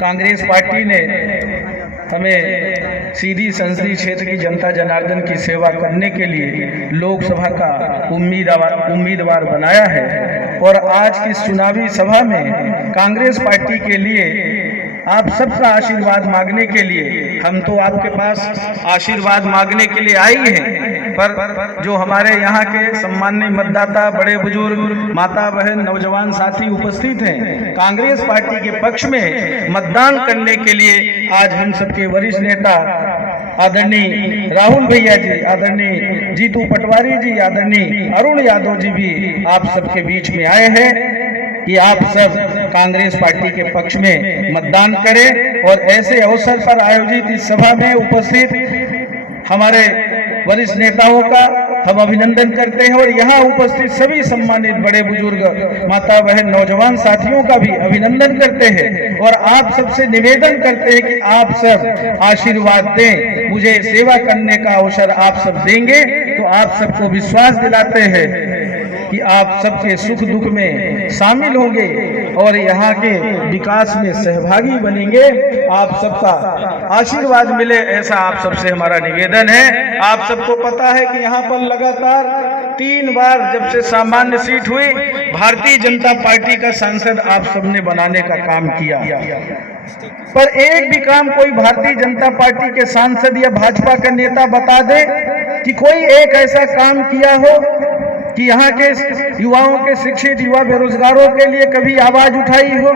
Congress party ने हमें सीधी संसदीय क्षेत्र की जनता जनार्दन की सेवा करने के लिए लोकसभा का उम्मीदवार बनाया है और आज की चुनावी सभा में कांग्रेस पार्टी के लिए आप सबका आशीर्वाद मांगने के लिए हम तो आपके पास आशीर्वाद मांगने के लिए आई हैं, पर जो हमारे यहाँ के सम्माननीय मतदाता, बड़े बुजुर्ग, माता बहन, नौजवान साथी उपस्थित हैं, कांग्रेस पार्टी के पक्ष में मतदान करने के लिए आज हम सबके वरिष्ठ नेता आदरणीय राहुल भैया जी, आदरणीय जीतू पटवारी जी, आदरणीय अरुण यादव जी भी आप सबके बीच में आए हैं कि आप सब कांग्रेस पार्टी के पक्ष में मतदान करें और ऐसे अवसर पर आयोजित इस सभा में उपस्थित हमारे वरिष्ठ नेताओं का हम अभिनंदन करते हैं और यहाँ उपस्थित सभी सम्मानित बड़े बुजुर्ग, माता बहन, नौजवान साथियों का भी अभिनंदन करते हैं और आप सबसे निवेदन करते हैं कि आप सब आशीर्वाद दें, मुझे सेवा करने का अवसर आप सब देंगे तो आप सबको विश्वास दिलाते हैं कि आप सबके सुख दुख में शामिल होंगे और यहाँ के विकास में सहभागी बनेंगे। आप सबका आशीर्वाद मिले, ऐसा आप सबसे हमारा निवेदन है। आप सबको पता है कि यहाँ पर लगातार 3 बार जब से सामान्य सीट हुई, भारतीय जनता पार्टी का सांसद आप सबने बनाने का काम किया, पर एक भी काम कोई भारतीय जनता पार्टी के सांसद या भाजपा का नेता बता दे कि कोई एक ऐसा काम किया हो कि यहाँ के युवाओं के, शिक्षित युवा बेरोजगारों के लिए कभी आवाज उठाई हो,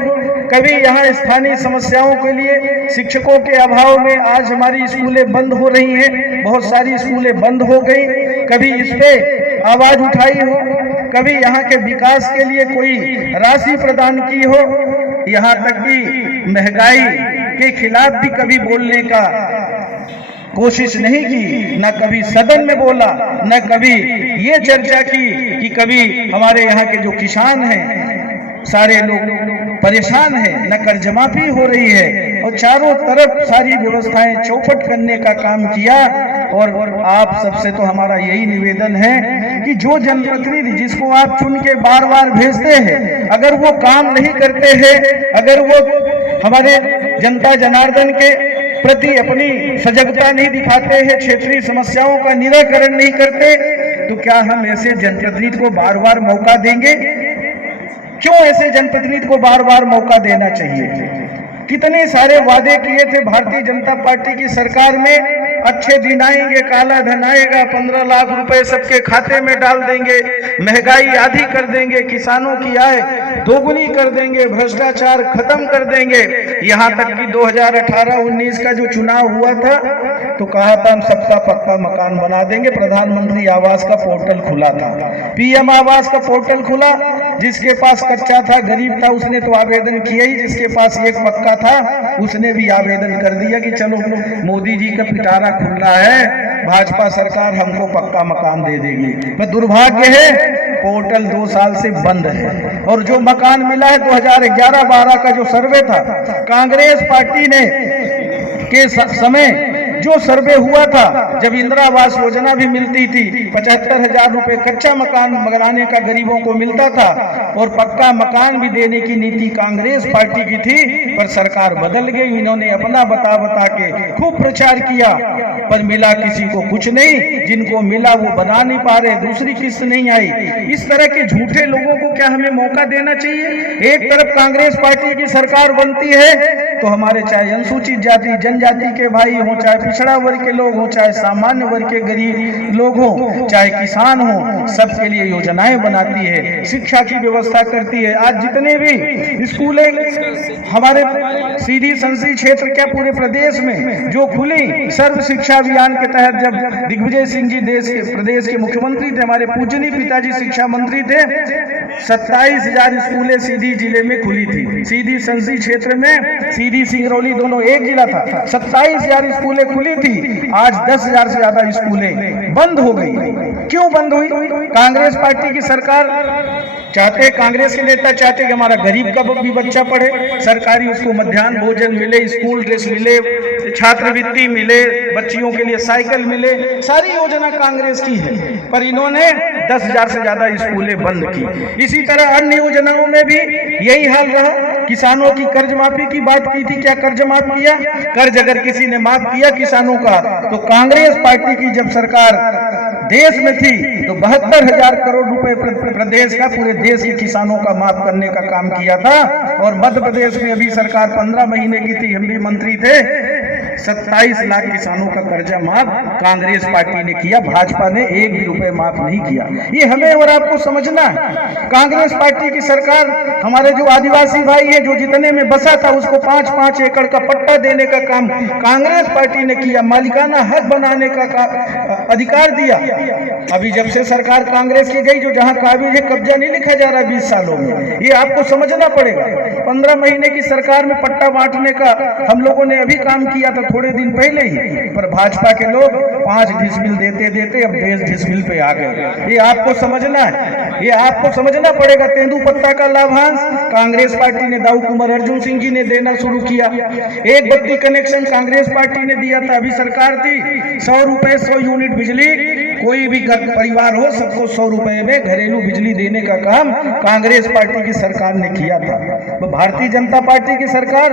कभी यहाँ स्थानीय समस्याओं के लिए, शिक्षकों के अभाव में आज हमारी स्कूलें बंद हो रही हैं, बहुत सारी स्कूलें बंद हो गई, कभी इस पे आवाज उठाई हो, कभी यहाँ के विकास के लिए कोई राशि प्रदान की हो, यहाँ तक कि महंगाई के खिलाफ भी कभी बोलने का कोशिश नहीं की, न कभी सदन में बोला, न कभी ये चर्चा की कि कभी हमारे यहाँ के जो किसान हैं सारे लोग परेशान हैं, न कर्ज माफी हो रही है और चारों तरफ सारी व्यवस्थाएं चौपट करने का काम किया। और आप सबसे तो हमारा यही निवेदन है कि जो जनप्रतिनिधि जिसको आप चुन के बार बार भेजते हैं, अगर वो काम नहीं करते हैं, अगर वो हमारे जनता जनार्दन के प्रति अपनी सजगता नहीं दिखाते हैं, क्षेत्रीय समस्याओं का निराकरण नहीं करते, तो क्या हम ऐसे जनप्रतिनिधि को बार बार मौका देंगे? क्यों ऐसे जनप्रतिनिधि को बार बार मौका देना चाहिए? कितने सारे वादे किए थे भारतीय जनता पार्टी की सरकार में, अच्छे दिन आएंगे, काला धन आएगा, 15 लाख रुपए सबके खाते में डाल देंगे, महंगाई आधी कर देंगे, किसानों की आय दोगुनी कर देंगे, भ्रष्टाचार खत्म कर देंगे। यहाँ तक कि 2018-19 का जो चुनाव हुआ था तो कहा था हम सबका पक्का मकान बना देंगे, प्रधानमंत्री आवास का पोर्टल खुला था, पीएम आवास का पोर्टल खुला, जिसके पास कच्चा था, गरीब था, उसने तो आवेदन किया ही, जिसके पास एक पक्का था उसने भी आवेदन कर दिया कि चलो मोदी जी का पिटारा खुल रहा है, भाजपा सरकार हमको पक्का मकान दे देगी। पर दुर्भाग्य है पोर्टल 2 साल से बंद है और जो मकान मिला है 2011-12 का जो सर्वे था, कांग्रेस पार्टी ने के समय जो सर्वे हुआ था, जब इंदिरा आवास योजना भी मिलती थी, 75,000 रुपए कच्चा मकान बनाने का गरीबों को मिलता था और पक्का मकान भी देने की नीति कांग्रेस पार्टी की थी, पर सरकार बदल गई। इन्होंने अपना बता के खूब प्रचार किया, पर मिला किसी को कुछ नहीं, जिनको मिला वो बना नहीं पा रहे, दूसरी किस्त नहीं आई। इस तरह के झूठे लोगों को क्या हमें मौका देना चाहिए? एक तरफ कांग्रेस पार्टी की सरकार बनती है तो हमारे चाहे अनुसूचित जाति जनजाति के भाई हो, चाहे पिछड़ा वर्ग के लोग हो, चाहे सामान्य वर्ग के गरीब लोग हो, चाहे किसान हो, सबके लिए योजनाएं बनाती है, शिक्षा की व्यवस्था करती है। आज जितने भी स्कूलें हमारे सीधी संसदीय क्षेत्र क्या पूरे प्रदेश में जो खुली, सर्व शिक्षा अभियान के तहत जब दिग्विजय सिंह जी प्रदेश के मुख्यमंत्री थे, हमारे पूजनीय पिताजी शिक्षा मंत्री थे, 27,000 स्कूलें सीधी जिले में खुली थी। सीधी संसदीय क्षेत्र में सीधी सिंगरौली दोनों एक जिला था, 27,000 स्कूलें खुली थी, आज 10,000 से ज्यादा स्कूलें बंद हो गई। क्यों बंद हुई? कांग्रेस पार्टी की सरकार चाहते, कांग्रेस के नेता चाहते कि हमारा गरीब का भी बच्चा पढ़े, सरकारी उसको मध्याह्न भोजन मिले, स्कूल ड्रेस मिले, छात्रवृत्ति मिले, बच्चियों के लिए साइकिल मिले, सारी योजना कांग्रेस की है, पर इन्होंने 10,000 से ज्यादा स्कूलें बंद की। इसी तरह अन्य योजनाओं में भी यही हाल रहा। किसानों की कर्ज माफी की बात की थी, क्या कर्ज माफ किया? कर्ज अगर किसी ने माफ किया किसानों का तो कांग्रेस पार्टी की जब सरकार देश में थी तो 72,000 करोड़ रुपए प्रदेश का, पूरे देश के किसानों का माफ करने का काम किया था। और मध्य प्रदेश में अभी सरकार 15 महीने की थी, हम भी मंत्री थे, 27 लाख किसानों का कर्जा माफ कांग्रेस पार्टी ने किया, भाजपा ने एक भी रुपए माफ नहीं किया। ये हमें और आपको समझना है। कांग्रेस पार्टी की सरकार हमारे जो आदिवासी भाई है, जो जितने में बसा था उसको 5-5 एकड़ का पट्टा देने का काम कांग्रेस पार्टी ने किया, मालिकाना हक बनाने का अधिकार दिया। अभी जब से सरकार कांग्रेस की गई, जो जहां काबिज है कब्जा नहीं लिखा जा रहा 20 सालों में, ये आपको समझना पड़ेगा। 15 महीने की सरकार में पट्टा बांटने का हम लोगों ने अभी काम किया था थोड़े दिन पहले ही, पर भाजपा के लोग 5 डिसमिल देते देते अब 10 डिसमिल पे आ गए। ये आपको समझना है, ये आपको समझना पड़ेगा। तेंदुपत्ता का लाभांश कांग्रेस पार्टी ने, दाऊ कुंवर अर्जुन सिंह जी ने देना शुरू किया। एक बत्ती कनेक्शन कांग्रेस पार्टी ने दिया था, अभी सरकार थी 100 रुपए 100 यूनिट बिजली, कोई भी परिवार हो सबको 100 रुपए में घरेलू बिजली देने का काम कांग्रेस पार्टी की सरकार ने किया था। तो भारतीय जनता पार्टी की सरकार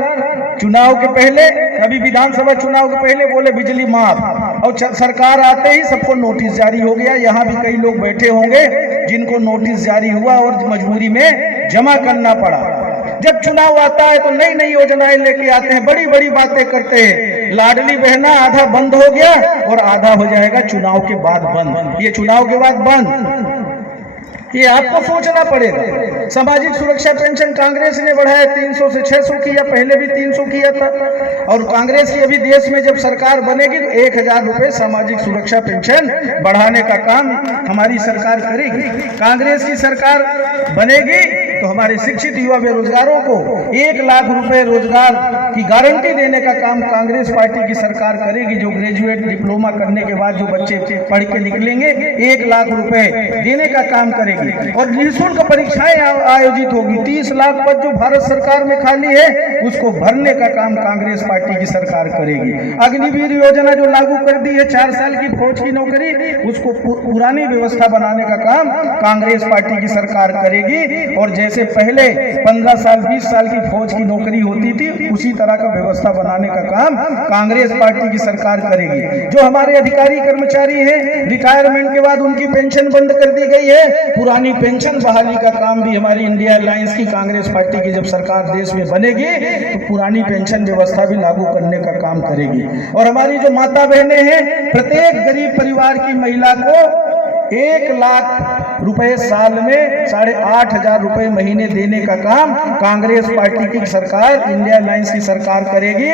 चुनाव के पहले, अभी विधानसभा चुनाव के पहले बोले बिजली माफ, और सरकार आते ही सबको नोटिस जारी हो गया। यहाँ भी कई लोग बैठे होंगे जिनको नोटिस जारी हुआ और मजबूरी में जमा करना पड़ा। जब चुनाव आता है तो नई नई योजनाएं लेके आते हैं, बड़ी बड़ी बातें करते हैं। लाडली बहना आधा बंद हो गया और आधा हो जाएगा चुनाव के बाद बंद, ये चुनाव के बाद बंद। ये आपको सोचना पड़ेगा। सामाजिक सुरक्षा पेंशन कांग्रेस ने बढ़ाया, 300 से 600 किया, पहले भी 300 किया था। और कांग्रेस की अभी देश में जब सरकार बनेगी तो 1,000 रुपए सामाजिक सुरक्षा पेंशन बढ़ाने का काम हमारी सरकार करेगी। कांग्रेस की सरकार बनेगी तो हमारे शिक्षित युवा बेरोजगारों को 1 लाख रुपए रोजगार की गारंटी देने का काम कांग्रेस पार्टी की सरकार करेगी। जो ग्रेजुएट डिप्लोमा करने के बाद जो बच्चे पढ़ के निकलेंगे 1 लाख रुपए देने का काम करेगी। और निःशुल्क परीक्षाएं आयोजित होगी। 30 लाख पद जो भारत सरकार में खाली है उसको भरने का काम कांग्रेस पार्टी की सरकार करेगी। अग्निवीर योजना जो लागू कर दी है, 4 साल की फौज की नौकरी, उसको पुरानी व्यवस्था बनाने का काम कांग्रेस पार्टी की सरकार करेगी। और जैसे पहले 15 साल 20 साल की फौज की नौकरी होती थी उसी तरह का व्यवस्था बनाने का काम कांग्रेस पार्टी की सरकार करेगी। जो हमारे अधिकारी कर्मचारी हैं, रिटायरमेंट के बाद उनकी पेंशन बंद कर दी गई है, पुरानी पेंशन बहाली का काम भी हमारी इंडिया अलायंस की कांग्रेस पार्टी की जब सरकार देश में बनेगी तो पुरानी पेंशन व्यवस्था भी लागू करने का काम करेगी। और हमारी जो माता बहनें हैं, प्रत्येक गरीब परिवार की महिला को 1 लाख रुपए साल में 8,500 रुपए महीने देने का काम कांग्रेस पार्टी की सरकार, इंडिया अलायंस की सरकार करेगी।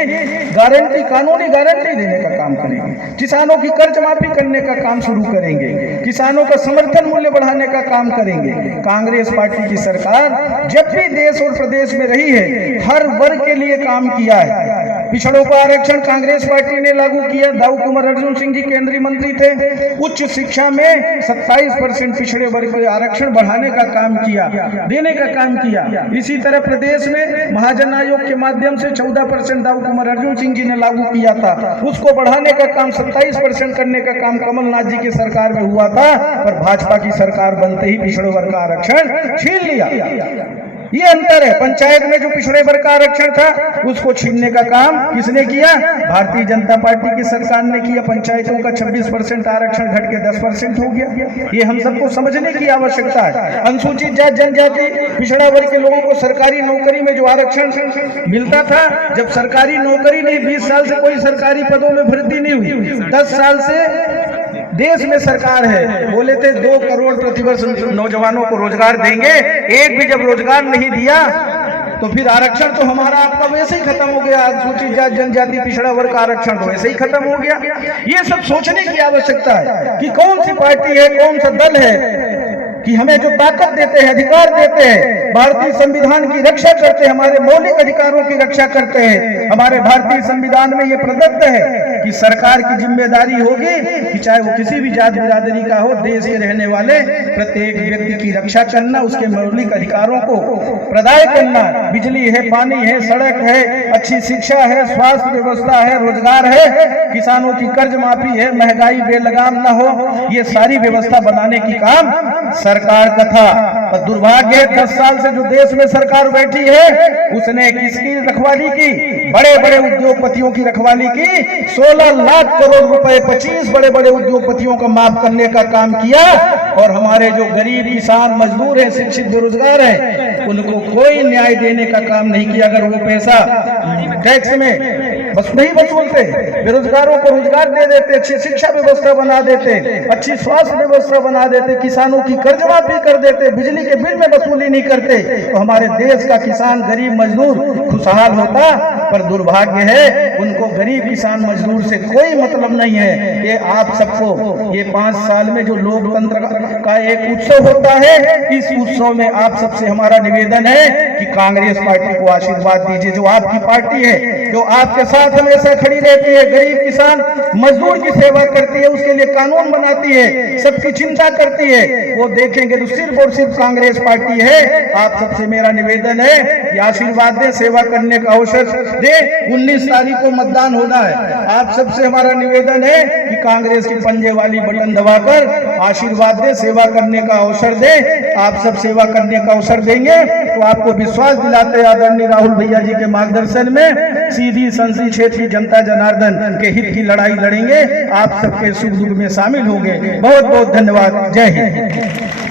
गारंटी, कानूनी गारंटी देने का काम करेगी। किसानों की कर्ज माफी करने का काम शुरू करेंगे। किसानों का समर्थन मूल्य बढ़ाने का काम करेंगे। कांग्रेस पार्टी की सरकार जब भी देश और प्रदेश में रही है हर वर्ग के लिए काम किया है। पिछड़ों का आरक्षण कांग्रेस पार्टी ने लागू किया, दाऊ कुंवर अर्जुन सिंह जी केंद्रीय मंत्री थे। उच्च शिक्षा में 27% पिछड़े वर्ग के आरक्षण बढ़ाने का काम किया, देने का काम किया। इसी तरह प्रदेश में महाजन आयोग के माध्यम से 14% दाऊ कुंवर अर्जुन सिंह जी ने लागू किया था, उसको बढ़ाने का काम 27% करने का काम कमलनाथ जी की सरकार में हुआ था। पर भाजपा की सरकार बनते ही पिछड़े वर्ग का आरक्षण छीन लिया। ये अंतर है। पंचायत में जो पिछड़े वर्ग का आरक्षण था उसको छीनने का काम किसने किया? भारतीय जनता पार्टी की सरकार ने किया। पंचायतों का 26% आरक्षण घट के 10% हो गया। ये हम सबको समझने की आवश्यकता है। अनुसूचित जाति जनजाति पिछड़ा वर्ग के लोगों को सरकारी नौकरी में जो आरक्षण मिलता था, जब सरकारी नौकरी नहीं, 20 साल से कोई सरकारी पदों में भर्ती नहीं हुई, 10 साल से देश में सरकार है, बोले थे 2 करोड़ प्रतिवर्ष नौजवानों को रोजगार देंगे, एक भी जब रोजगार नहीं दिया तो फिर आरक्षण तो हमारा आपका वैसे ही खत्म हो गया। अनुसूचित जाति जनजाति पिछड़ा वर्ग का आरक्षण तो वैसे ही खत्म हो गया। ये सब सोचने की आवश्यकता है कि कौन सी पार्टी है, कौन सा दल है कि हमें जो ताकत देते हैं, अधिकार देते हैं, भारतीय संविधान की रक्षा करते हैं, हमारे मौलिक अधिकारों की रक्षा करते हैं। हमारे भारतीय संविधान में ये प्रदत्त है कि सरकार की जिम्मेदारी होगी कि चाहे वो किसी भी जात बिरादरी का हो, देश के रहने वाले प्रत्येक व्यक्ति की रक्षा करना, उसके मौलिक अधिकारों को प्रदान करना। बिजली है, पानी है, सड़क है, अच्छी शिक्षा है, स्वास्थ्य व्यवस्था है, रोजगार है, किसानों की कर्ज माफी है, महंगाई बेलगाम न हो, ये सारी व्यवस्था बनाने की काम सरकार का था। और दुर्भाग्य है 10 साल से जो देश में सरकार बैठी है उसने किसकी रखवाली की? बड़े बड़े उद्योगपतियों की रखवाली की। 16 लाख करोड़ रुपए 25 बड़े बड़े उद्योगपतियों को माफ करने का काम किया और हमारे जो गरीब किसान मजदूर हैं, शिक्षित बेरोजगार हैं, उनको कोई न्याय देने का काम नहीं किया। अगर वो पैसा टैक्स में बस नहीं वसूलते, बेरोजगारों को रोजगार दे देते, अच्छी शिक्षा व्यवस्था बना देते, अच्छी स्वास्थ्य व्यवस्था बना देते, किसानों की कर्ज माफी कर देते, बिजली के बिल में वसूली नहीं करते, तो हमारे देश का किसान गरीब मजदूर खुशहाल होता। पर दुर्भाग्य है उनको गरीब किसान मजदूर से कोई मतलब नहीं है। ये आप सबको ये 5 साल में जो लोकतंत्र का एक उत्सव होता है, इस उत्सव में आप सबसे हमारा निवेदन है कि कांग्रेस पार्टी को आशीर्वाद दीजिए, जो आपकी पार्टी है, जो आपके साथ हमेशा खड़ी रहती है, गरीब किसान मजदूर की सेवा करती है, उसके लिए कानून बनाती है, सबकी चिंता करती है। वो देखेंगे तो सिर्फ और सिर्फ कांग्रेस पार्टी है। आप सबसे मेरा निवेदन है कि आशीर्वाद दें, सेवा करने का अवसर दे। 19 तारीख को मतदान होना है। आप सबसे हमारा निवेदन है कि कांग्रेस की पंजे वाली बटन दबाकर आशीर्वाद दे, सेवा करने का अवसर दे। आप सब सेवा करने का अवसर देंगे तो आपको विश्वास दिलाते आदरणीय राहुल भैया जी के मार्गदर्शन में सीधी संसदीय क्षेत्र की जनता जनार्दन के हित की लड़ाई लड़ेंगे। आप सबके सुख दुख में शामिल होंगे। बहुत बहुत धन्यवाद। जय हिंद।